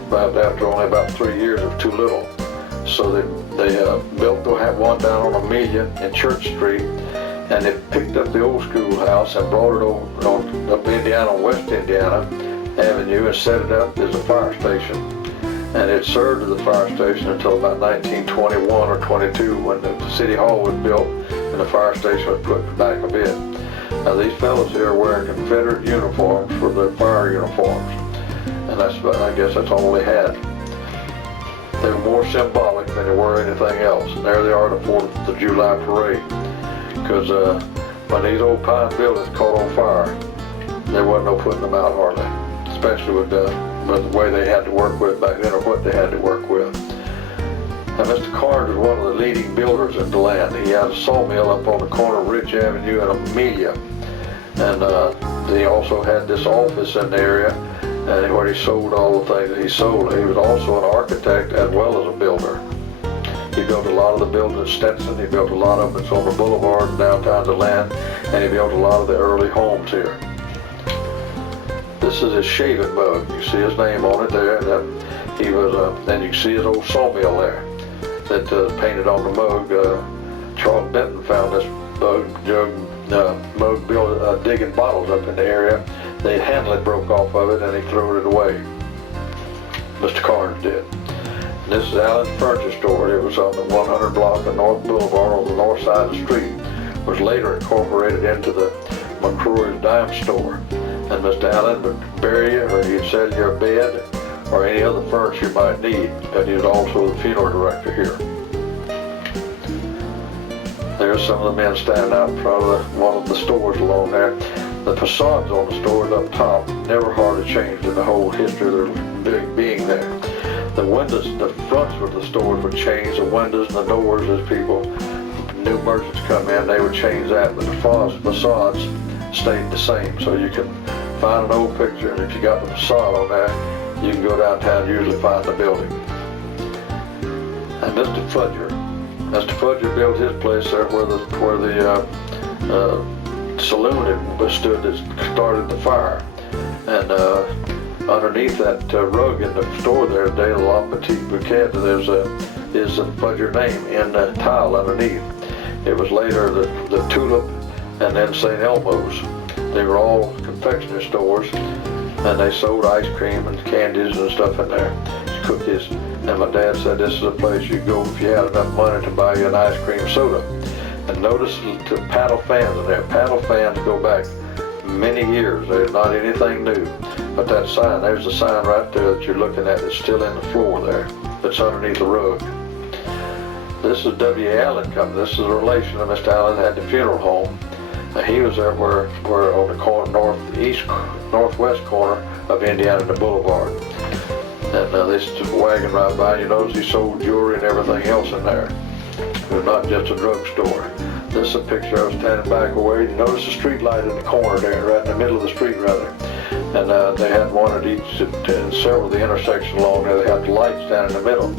But after only about 3 years, it was too little. So they built one down on Amelia and Church Street, and they picked up the old schoolhouse and brought it over up Indiana, West Indiana Avenue, and set it up as a fire station. And it served as a fire station until about 1921 or 22, when the City Hall was built and the fire station was put back a bit. Now these fellows here are wearing Confederate uniforms for their fire uniforms, and I guess that's all they had. They were more symbolic than they were anything else. And there they are at the 4th of July parade. Because when these old pine buildings caught on fire, there wasn't no putting them out hardly. Especially with the way they had to work with back then, or what they had to work with. Now Mr. Carnes is one of the leading builders in DeLand. He had a sawmill up on the corner of Rich Avenue and Amelia. And he also had this office in the area, and where he sold all the things that he sold. He was also an architect as well as a builder. He built a lot of the buildings at Stetson. He built a lot of them that's on the boulevard in downtown DeLand, and he built a lot of the early homes here. This is his shaving mug. You see his name on it there. And you can see his old sawmill there that painted on the mug. Charles Benton found this mug digging bottles up in the area. The handle broke off of it, and he threw it away. Mr. Carnes did. And this is Allen's Furniture Store. It was on the 100 block of North Boulevard on the north side of the street. It was later incorporated into the McCrory's Dime Store. And Mr. Allen would bury you, or he'd sell you a bed, or any other furniture you might need. And he was also the funeral director here. There's some of the men standing out in front of one of the stores along there. The facades on the stores up top never hardly changed in the whole history of their being there. The windows, the fronts of the stores would change, the windows and the doors as people, new merchants come in, they would change that, but the facades stayed the same. So you can find an old picture, and if you got the facade on there, you can go downtown and usually find the building. And Mr. Fudger built his place there where the saloon had stood that started the fire. And underneath that rug in the store there, De La Petite Bouquet, is the Fudger name in the tile underneath. It was later the Tulip and then St. Elmo's. They were all confectionery stores, and they sold ice cream and candies and stuff in there, cookies. And my dad said this is a place you go if you had enough money to buy you an ice cream soda. And notice the paddle fans in there. Paddle fans go back many years. They're not anything new. But that sign, there's the sign right there that you're looking at. It's still in the floor there. It's underneath the rug. This is W. Allen coming. This is a relation of Mr. Allen had the funeral home. He was there where on the corner, northwest corner of Indiana and the Boulevard. And this is a wagon right by. You notice he sold jewelry and everything else in there. It was not just a drugstore. This is a picture I was standing back away. You notice the street light in the corner there, right in the middle of the street rather. And they had one at each, and several of the intersections along there. They had the lights down in the middle.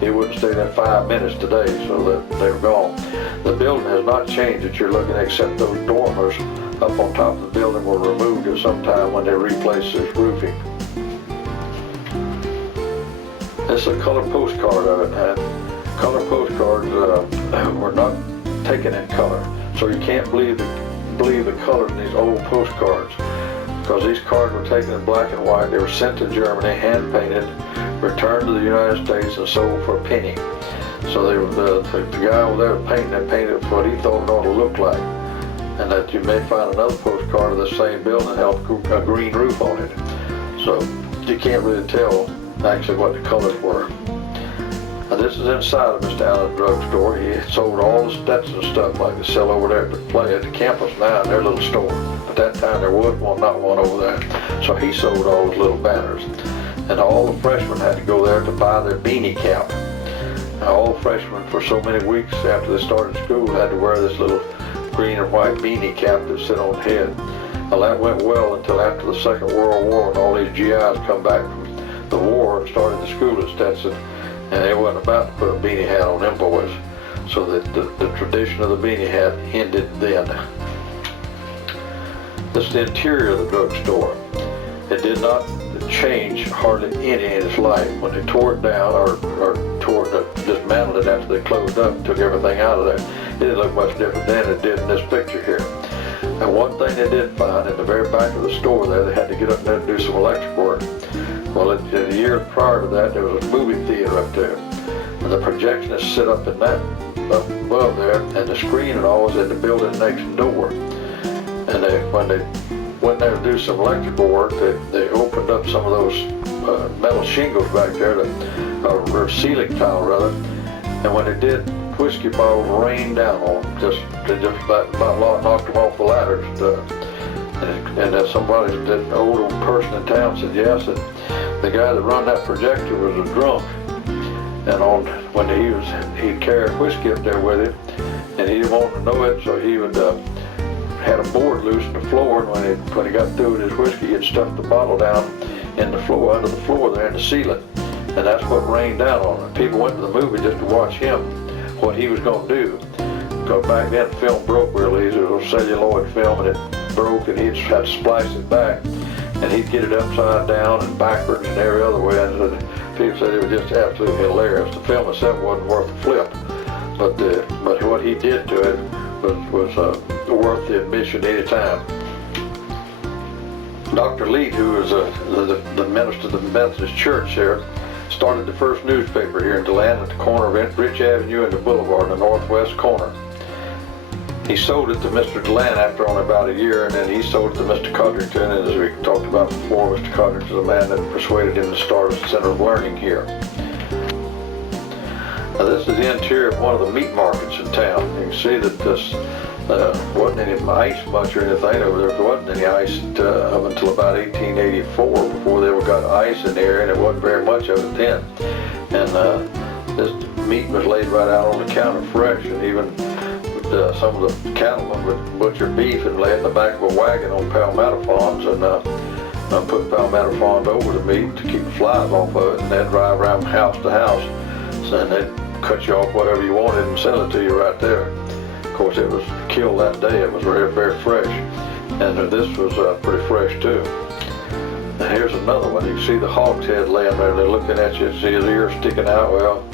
He wouldn't stay there 5 minutes today, so that they were gone. The building has not changed that you're looking at, except those dormers up on top of the building were removed at some time when they replaced this roofing. This is a color postcard of it, and color postcards were not taken in color, so you can't believe the color in these old postcards, because these cards were taken in black and white. They were sent to Germany, hand painted, returned to the United States, and sold for a penny. So they were, the guy over there painting, they painted what he thought it ought to look like, and that you may find another postcard of the same building that had a green roof on it. So you can't really tell actually what the colors were. Now this is inside of Mr. Allen's drugstore. He sold all the Stetson stuff like they sell over there at the play at the campus now in their little store. At that time there was not one over there. So he sold all those little banners. And all the freshmen had to go there to buy their beanie cap. Now all freshmen for so many weeks after they started school had to wear this little green and white beanie cap that sit on the head. Well, that went well until after the Second World War, and all these GIs come back from the war and started the school at Stetson, and they wasn't about to put a beanie hat on them boys. So that the tradition of the beanie hat ended then. This is the interior of the drugstore. It did not change hardly any in its life. When they tore it down or dismantled it after they closed up and took everything out of there, it didn't look much different then than it did in this picture here. And one thing they did find in the very back of the store there, they had to get up there and do some electric work. Well, in the year prior to that, there was a movie theater up there. And the projectionist sit up in that, up above there, and the screen and all was in the building next door. And when they went there to do some electrical work, they opened up some of those metal shingles back there, or ceiling tile rather. And when they did, whiskey bottles rained down on them. They just about knocked them off the ladders. And somebody, that old person in town said, yes, and the guy that run that projector was a drunk. And when he'd carry whiskey up there with him, and he didn't want to know it, so he would had a board loose in the floor, and when he got through with his whiskey, he'd stuff the bottle down in the floor, under the floor there in the ceiling. And that's what rained down on him. People went to the movie just to watch him, what he was going to do. Because back then, film broke real easy. It was a celluloid film, and it broke, and he'd had to splice it back. And he'd get it upside down and backwards and every other way. And people said it was just absolutely hilarious. The film itself wasn't worth a flip. But what he did to it was worth the admission any time. Dr. Lee, who was the minister of the Methodist Church there, started the first newspaper here in DeLand at the corner of Rich Avenue and the Boulevard, the northwest corner. He sold it to Mr. DeLand after only about a year, and then he sold it to Mr. Codrington, and as we talked about before, Mr. Codrington is the man that persuaded him to start a center of learning here. Now this is the interior of one of the meat markets in town. You can see that this wasn't any ice much or anything over there. There wasn't any ice up until about 1884 before they ever got ice in the area, and it wasn't very much of it then. And this meat was laid right out on the counter fresh, and even some of the cattlemen would butcher beef and lay it in the back of a wagon on palmetto-fawns and put palmetto-fawns over the meat to keep the flies off of it, and they'd drive around house to house, and they'd cut you off whatever you wanted and sell it to you right there. Of course, it was killed that day. It was very, very fresh, and this was pretty fresh too. And here's another one. You can see the hog's head laying there. They're looking at you. See his ears sticking out. Well,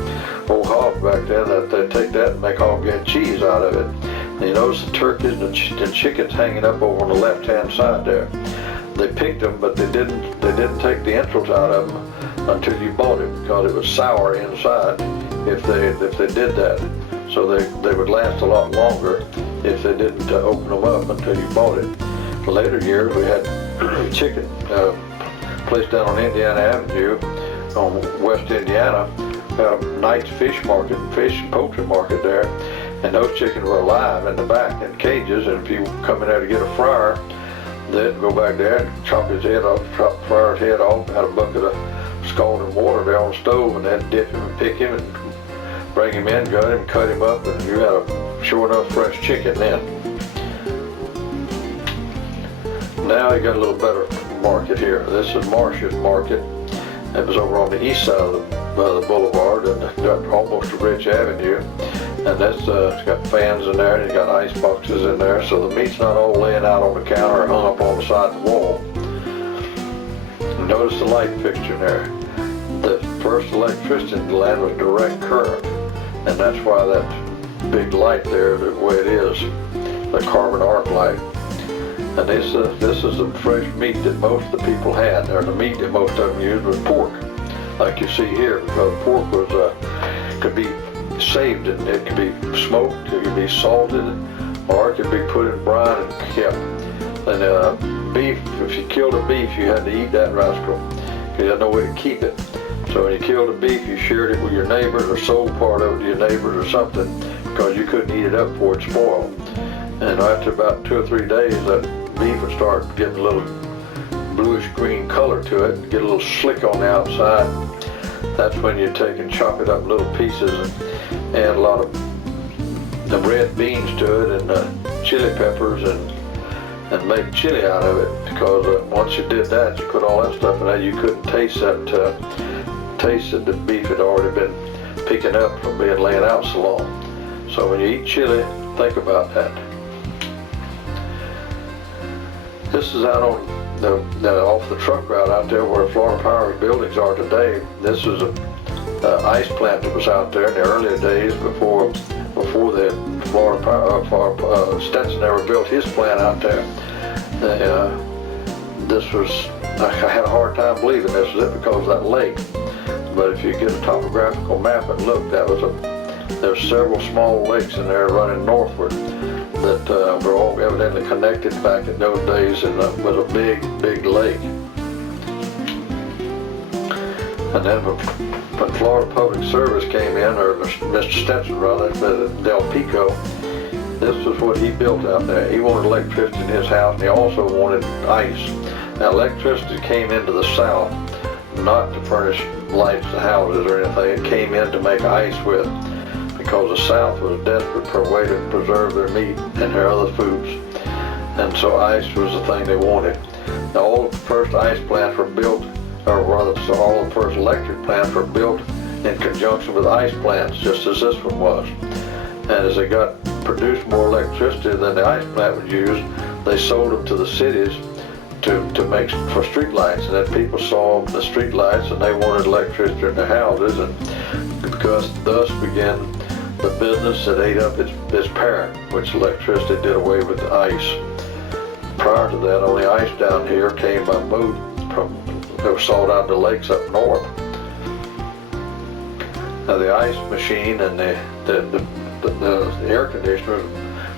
old hog back then, they'd take that and make hog head cheese out of it. And you notice the turkeys and the chickens hanging up over on the left-hand side there. They picked them, but they didn't take the entrails out of them until you bought it, because it was sour inside if they did that. So they would last a lot longer if they didn't open them up until you bought it. In later years, we had chicken place down on Indiana Avenue on West Indiana. Knight's fish market, fish and poultry market there, and those chickens were alive in the back in cages, and if you come in there to get a fryer, they'd go back there and chop his head off, chop the fryer's head off, had a bucket of scalding water there on the stove, and they'd dip him and pick him and bring him in, gut him, cut him up, and you had a sure enough fresh chicken then. Now you got a little better market here. This is Marsh's Market. It was over on the east side of the boulevard and got almost to Rich Avenue, and that's it's got fans in there, and you got ice boxes in there, so the meat's not all laying out on the counter or hung up on the side of the wall. Notice the light fixture there. The first electricity in DeLand was direct current, and that's why that big light there the way it is, the carbon arc light. And this is the fresh meat that most of the people had, or the meat that most of them used was pork, like you see here, because pork was could be saved, and it could be smoked, it could be salted, or it could be put in brine and kept. And beef, if you killed a beef, you had to eat that rascal. You had no way to keep it. So when you killed a beef, you shared it with your neighbors or sold part of it to your neighbors or something, because you couldn't eat it up before it spoiled. And after about 2 or 3 days, that beef would start getting a little bluish green color to it, and get a little slick on the outside. That's when you take and chop it up in little pieces and add a lot of the red beans to it and chili peppers and make chili out of it, because once you did that, you put all that stuff in there, you couldn't taste that the beef had already been picking up from being laying out so long. So when you eat chili, think about that. This is out on off the truck route out there where Florida Power's buildings are today. This is a ice plant that was out there in the earlier days before the Florida Power, Stetson ever built his plant out there. I had a hard time believing this was it because of that lake. But if you get a topographical map and look, there's several small lakes in there running northward that were all evidently connected back in those days, and was a big lake. And then when Florida Public Service came in, or Mr. Stetson rather, Del Pico, this was what he built out there. He wanted electricity in his house, and he also wanted ice. Now electricity came into the South not to furnish lights to houses or anything. It came in to make ice with, because the South was desperate for a way to preserve their meat and their other foods. And so ice was the thing they wanted. Now all the first ice plants were built, or rather, so all the first electric plants were built in conjunction with ice plants, just as this one was. And as they produced more electricity than the ice plant would use, they sold them to the cities to make for street lights. And then people saw the street lights and they wanted electricity in their houses, and because thus began the business that ate up its parent, which electricity did away with the ice. Prior to that, only ice down here came by boat that was sold out to lakes up north. Now the ice machine and the air conditioner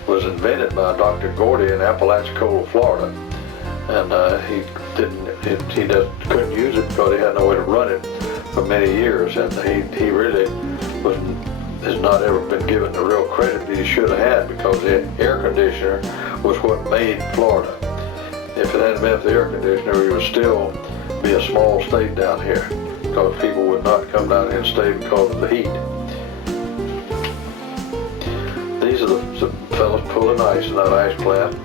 was invented by Dr. Gordy in Apalachicola, Florida, and he just couldn't use it because he had no way to run it for many years, and he really has not ever been given the real credit that he should have had, because the air conditioner was what made Florida. If it hadn't been for the air conditioner, we would still be a small state down here, because people would not come down here and stay because of the heat. These are the fellows pulling ice in that ice plant.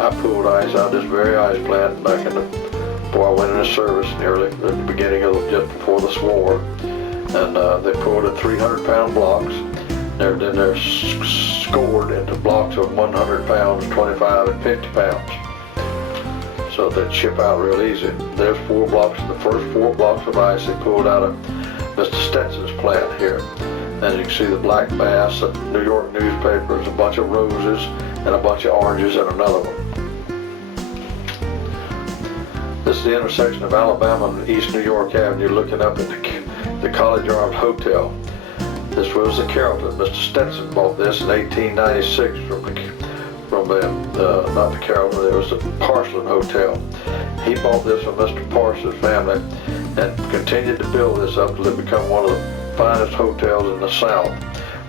I pulled ice out of this very ice plant back before I went into service at the beginning of just before this war. And they pulled at 300-pound blocks. Then they're scored into blocks of 100 pounds, 25, and 50 pounds. So they chip out real easy. There's 4 blocks, the first 4 blocks of ice they pulled out of Mr. Stetson's plant here. And you can see the black bass, the New York newspapers, a bunch of roses, and a bunch of oranges, and another one. This is the intersection of Alabama and East New York Avenue, looking up at the College Arms Hotel. This was the Carrollton. Mr. Stetson bought this in 1896 not the Carrollton, it was the Parslin Hotel. He bought this from Mr. Parsons' family and continued to build this up till it became one of the finest hotels in the South,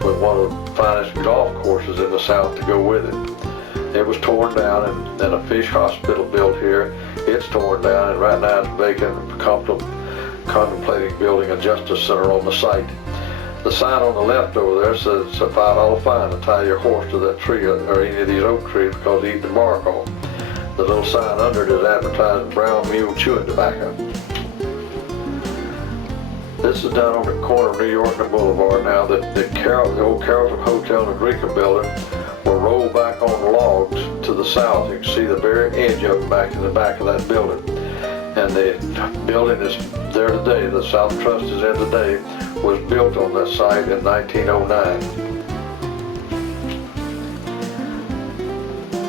with one of the finest golf courses in the South to go with it. It was torn down and a fish hospital built here. It's torn down, and right now it's vacant, contemplating building a justice center on the site. The sign on the left over there says it's a $5 fine to tie your horse to that tree or any of these oak trees because they eat the bark off. The little sign under it is advertising brown mule chewing tobacco. This is down on the corner of New York and Boulevard now. The old Carrollton Hotel and the Greeker building were rolled back on logs to the south. You can see the very edge of it back in the back of that building. And the building is there today. The South Trust is in today. Was built on that site in 1909.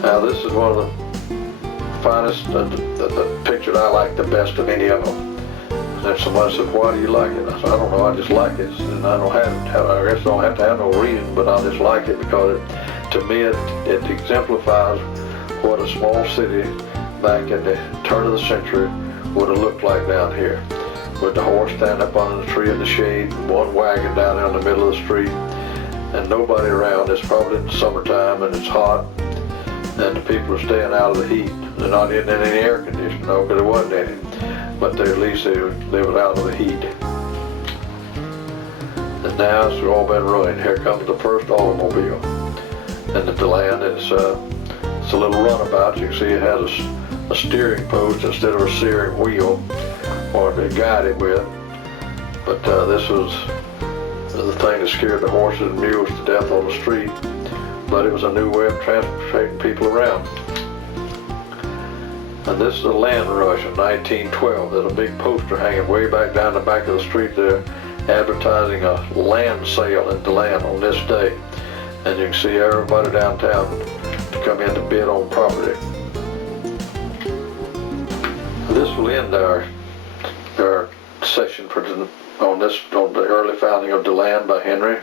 Now this is one of the finest, the picture I like the best of any of them. And somebody said, "Why do you like it?" I said, "I don't know, I just like it." And I guess I don't have to have no reason, but I just like it because to me it exemplifies what a small city back at the turn of the century would have looked like down here. With the horse standing up under the tree in the shade, one wagon down there in the middle of the street, and nobody around. It's probably in the summertime and it's hot, and the people are staying out of the heat. They're not in any air conditioning, though, because there wasn't any. But at least they were out of the heat. And now it's all been ruined. Here comes the first automobile in the DeLand. It's a little runabout. You can see it has a steering post instead of a steering wheel, or to guide it with. But this was the thing that scared the horses and mules to death on the street. But it was a new way of transporting people around. And this is a land rush in 1912. There's a big poster hanging way back down the back of the street there, advertising a land sale in DeLand on this day. And you can see everybody downtown to come in to bid on property. This will end our session on the early founding of DeLand by Henry.